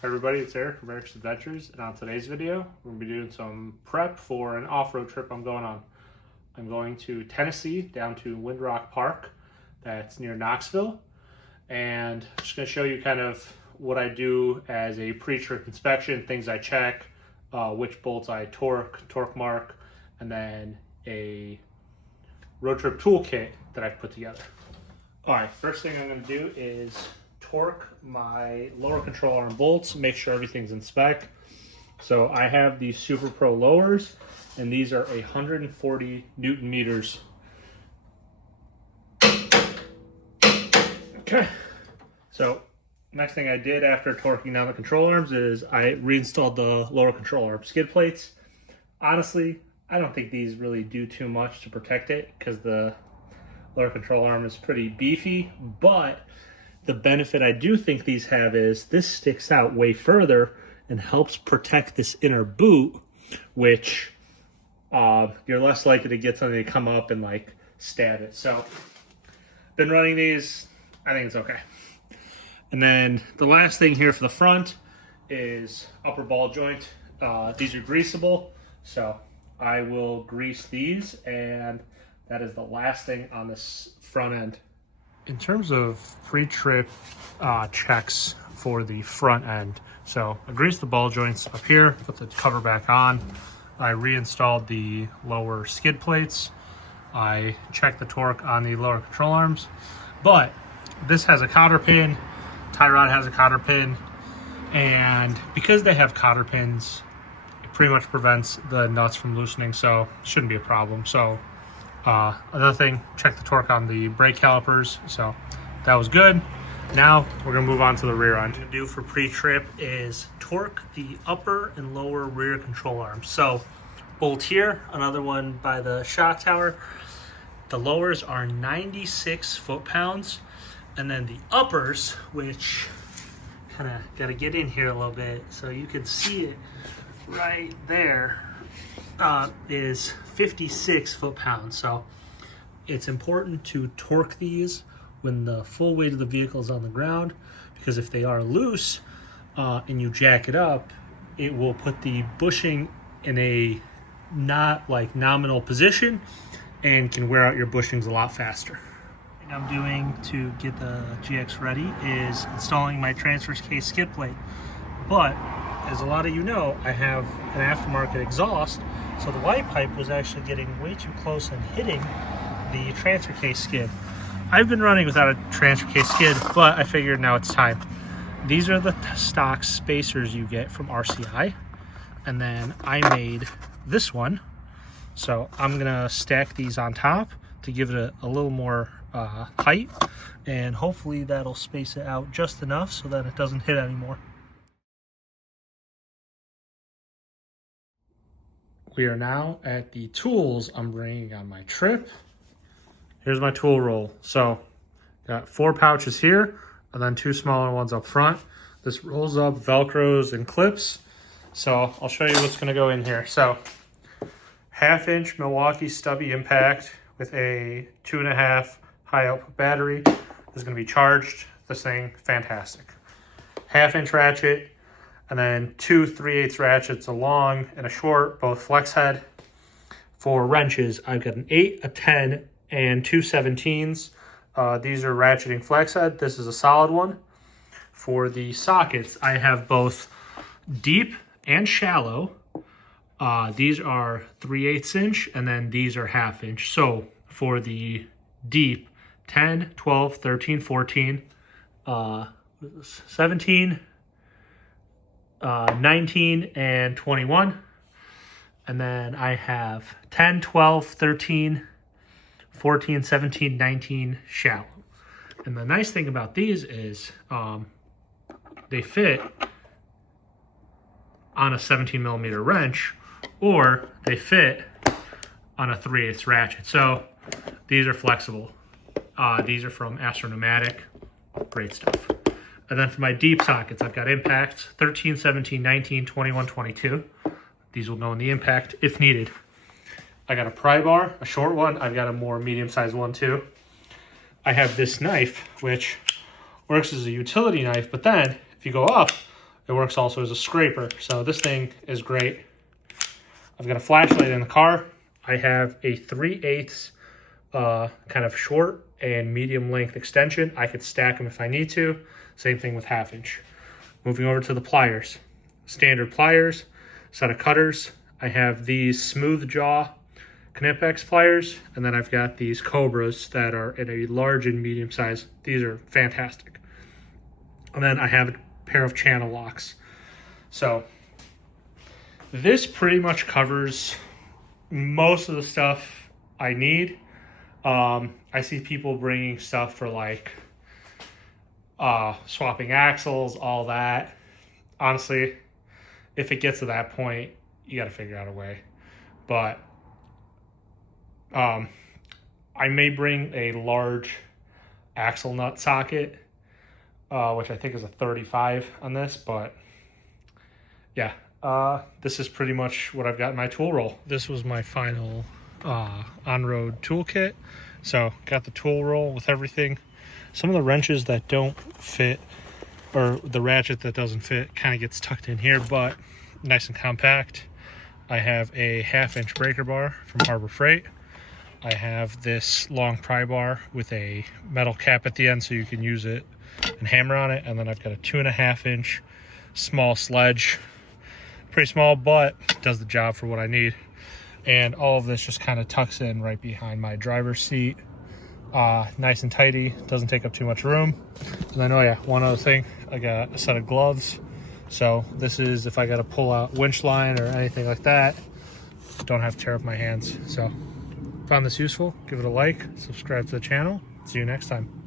Hi everybody, it's Eric from Eric's Adventures, and on today's video, we're going to be doing some prep for an off-road trip I'm going on. I'm going to Tennessee, down to Windrock Park, that's near Knoxville, and I'm just going to show you kind of what I do as a pre-trip inspection, things I check, which bolts I torque mark, and then a road trip toolkit that I've put together. Alright, first thing I'm going to do is torque my lower control arm bolts, make sure everything's in spec. So I have these Super Pro lowers, and these are 140 Newton meters. Okay, so next thing I did after torquing down the control arms is I reinstalled the lower control arm skid plates. Honestly, I don't think these really do too much to protect it because the lower control arm is pretty beefy, but the benefit I do think these have is this sticks out way further and helps protect this inner boot, which you're less likely to get something to come up and like stab it. So been running these, I think it's okay. And then the last thing here for the front is upper ball joint. These are greasable, so I will grease these, and that is the last thing on this front end. In terms of pre-trip checks for the front end, so I greased the ball joints up here, put the cover back on. I reinstalled the lower skid plates. I checked the torque on the lower control arms, but this has a cotter pin, tie rod has a cotter pin, and because they have cotter pins, it pretty much prevents the nuts from loosening, so it shouldn't be a problem. So another thing, check the torque on the brake calipers, so that was good. Now we're gonna move on to the rear end. What I'm gonna do for pre-trip is torque the upper and lower rear control arms. So bolt here, another one by the shock tower. The lowers are 96 foot-pounds, and then the uppers, which kind of gotta get in here a little bit so you can see it right there, is 56 foot-pounds. So it's important to torque these when the full weight of the vehicle is on the ground, because if they are loose and you jack it up, it will put the bushing in a not like nominal position and can wear out your bushings a lot faster. What I'm doing to get the GX ready is installing my transfer case skid plate, but as a lot of you know, I have an aftermarket exhaust, so the white pipe was actually getting way too close and hitting the transfer case skid. I've been running without a transfer case skid, but I figured now it's time. These are the stock spacers you get from RCI, and then I made this one. So I'm gonna stack these on top to give it a little more height, and hopefully that'll space it out just enough so that it doesn't hit anymore. We are now at the tools I'm bringing on my trip. Here's my tool roll. So got 4 pouches here and then 2 smaller ones up front. This rolls up, Velcros and clips. So I'll show you what's gonna go in here. So 1/2-inch Milwaukee stubby impact with a 2.5 high output battery is gonna be charged. This thing, fantastic. 1/2-inch ratchet, and then 2 3/8 ratchets, a long and a short, both flex head. For wrenches, I've got an 8, a 10, and 2 17s. These are ratcheting flex head. This is a solid one. For the sockets, I have both deep and shallow. These are 3/8 inch, and then these are 1/2 inch. So for the deep, 10, 12, 13, 14, 17, 19, and 21. And then I have 10, 12, 13, 14, 17, 19 shallow. And the nice thing about these is they fit on a 17 millimeter wrench, or they fit on a 3/8 ratchet. So these are flexible. These are from Astronomatic, great stuff. And then for my deep sockets, I've got impacts 13, 17, 19, 21, 22. These will go in the impact if needed. I got a pry bar, a short one. I've got a more medium-sized one too. I have this knife, which works as a utility knife, but then if you go up, It works also as a scraper. So this thing is great. I've got a flashlight in the car. I have a 3/8 kind of short and medium length extension. I could stack them if I need to. Same thing with 1/2 inch. Moving over to the pliers. Standard pliers, set of cutters. I have these smooth jaw Knipex pliers, and then I've got these Cobras that are in a large and medium size. These are fantastic. And then I have a pair of channel locks. So this pretty much covers most of the stuff I need. I see people bringing stuff for like swapping axles, all that. Honestly, if it gets to that point, you got to figure out a way. But I may bring a large axle nut socket, which I think is a 35 on this, but yeah, this is pretty much what I've got in my tool roll. This was my final on-road toolkit. So got the tool roll with everything. Some of the wrenches that don't fit, or the ratchet that doesn't fit, kind of gets tucked in here, but nice and compact. I have a 1/2 inch breaker bar from Harbor Freight. I have this long pry bar with a metal cap at the end so you can use it and hammer on it. And then I've got a 2.5 inch small sledge. Pretty small, but does the job for what I need. And all of this just kind of tucks in right behind my driver's seat. Nice and tidy, doesn't take up too much room. And then, oh yeah, one other thing, I got a set of gloves. So this is if I got to pull out winch line or anything like that, don't have to tear up my hands. So found this useful, give it a like, subscribe to the channel. See you next time.